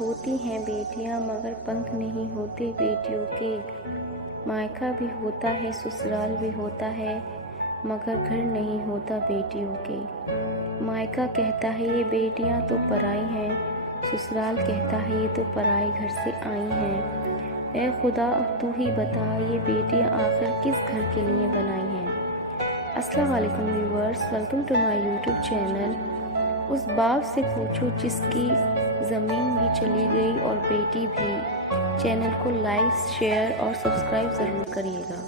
होती हैं बेटियां मगर पंख नहीं होते बेटियों के। मायका भी होता है ससुराल भी होता है मगर घर नहीं होता बेटियों के। मायका कहता है ये बेटियां तो पराई हैं, ससुराल कहता है ये तो पराए घर से आई हैं। ए खुदा अब तू ही बता ये बेटियां आखिर किस घर के लिए बनाई हैं। अस्सलाम वालेकुम viewers, welcome to my YouTube channel. उस बाप से पूछो जिसकी ज़मीन भी चली गई और बेटी भी। चैनल को लाइक शेयर और सब्सक्राइब ज़रूर करिएगा।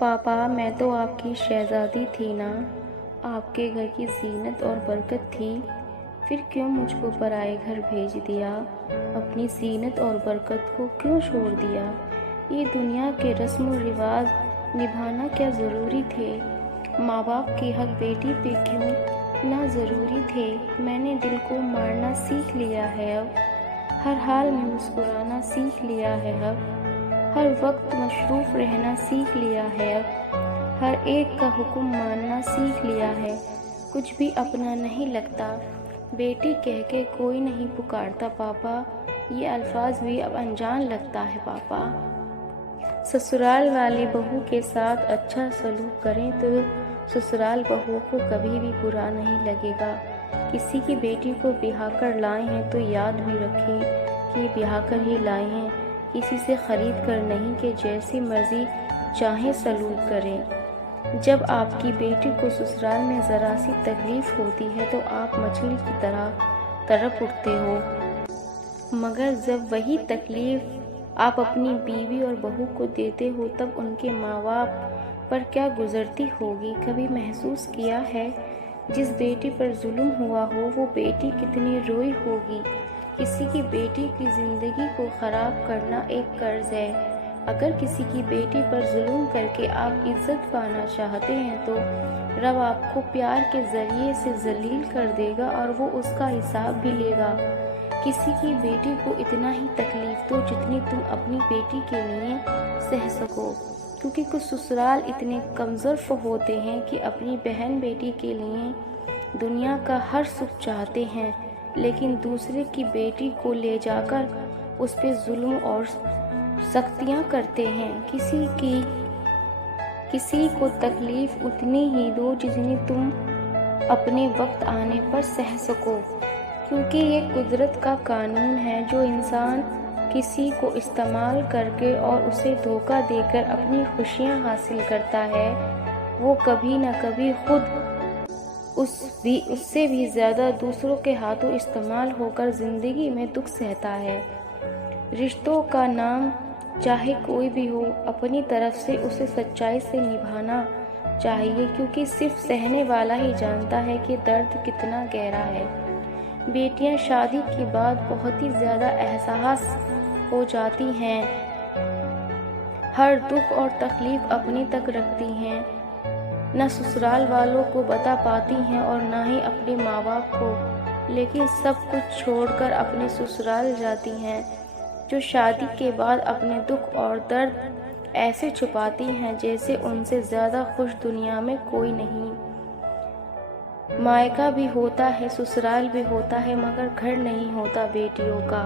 पापा मैं तो आपकी शहज़ादी थी ना, आपके घर की ज़ीनत और बरकत थी, फिर क्यों मुझको पराए घर भेज दिया। अपनी ज़ीनत और बरकत को क्यों छोड़ दिया। ये दुनिया के रस्म व रिवाज निभाना क्या ज़रूरी थे। माँ बाप के हक बेटी पे क्यों ना ज़रूरी थे। मैंने दिल को मारना सीख लिया है अब, हर हाल में मुस्कुराना सीख लिया है अब, हर वक्त मशरूफ़ रहना सीख लिया है अब, हर एक का हुक्म मानना सीख लिया है। कुछ भी अपना नहीं लगता, बेटी कह के कोई नहीं पुकारता पापा, ये अल्फाज भी अब अनजान लगता है पापा। ससुराल वाली बहू के साथ अच्छा सलूक करें तो ससुराल बहू को कभी भी बुरा नहीं लगेगा। किसी की बेटी को ब्याह कर लाए हैं तो याद भी रखें कि ब्याह कर ही लाए हैं, किसी से ख़रीद कर नहीं कि जैसी मर्ज़ी चाहे सलूक करें। जब आपकी बेटी को ससुराल में ज़रा सी तकलीफ़ होती है तो आप मछली की तरह तड़प उठते हो, मगर जब वही तकलीफ़ आप अपनी बीवी और बहू को देते हो तब उनके माँ बाप पर क्या गुजरती होगी। कभी महसूस किया है जिस बेटी पर जुल्म हुआ हो वो बेटी कितनी रोई होगी। किसी की बेटी की ज़िंदगी को ख़राब करना एक कर्ज़ है। अगर किसी की बेटी पर जुल्म करके आप इज़्ज़त पाना चाहते हैं तो रब आपको प्यार के ज़रिए से ज़लील कर देगा और वो उसका हिसाब भी लेगा। किसी की बेटी को इतना ही तकलीफ़ दो जितनी तुम अपनी बेटी के लिए सह सको, क्योंकि कुछ ससुराल इतने कमज़ोर होते हैं कि अपनी बहन बेटी के लिए दुनिया का हर सुख चाहते हैं, लेकिन दूसरे की बेटी को ले जाकर उस पर जुल्म और सख्तियाँ करते हैं। किसी को तकलीफ़ उतनी ही दो जितनी तुम अपने वक्त आने पर सह सको, क्योंकि ये कुदरत का कानून है। जो इंसान किसी को इस्तेमाल करके और उसे धोखा देकर अपनी खुशियाँ हासिल करता है वो कभी न कभी खुद उससे भी ज़्यादा दूसरों के हाथों इस्तेमाल होकर ज़िंदगी में दुख सहता है। रिश्तों का नाम चाहे कोई भी हो, अपनी तरफ से उसे सच्चाई से निभाना चाहिए, क्योंकि सिर्फ सहने वाला ही जानता है कि दर्द कितना गहरा है। बेटियां शादी के बाद बहुत ही ज़्यादा एहसास हो जाती हैं, हर दुख और तकलीफ़ अपनी तक रखती हैं, न ससुराल वालों को बता पाती हैं और ना ही अपने माँ बाप को, लेकिन सब कुछ छोड़कर अपने ससुराल जाती हैं, जो शादी के बाद अपने दुख और दर्द ऐसे छुपाती हैं जैसे उनसे ज़्यादा खुश दुनिया में कोई नहीं। मायका भी होता है ससुराल भी होता है मगर घर नहीं होता बेटियों का।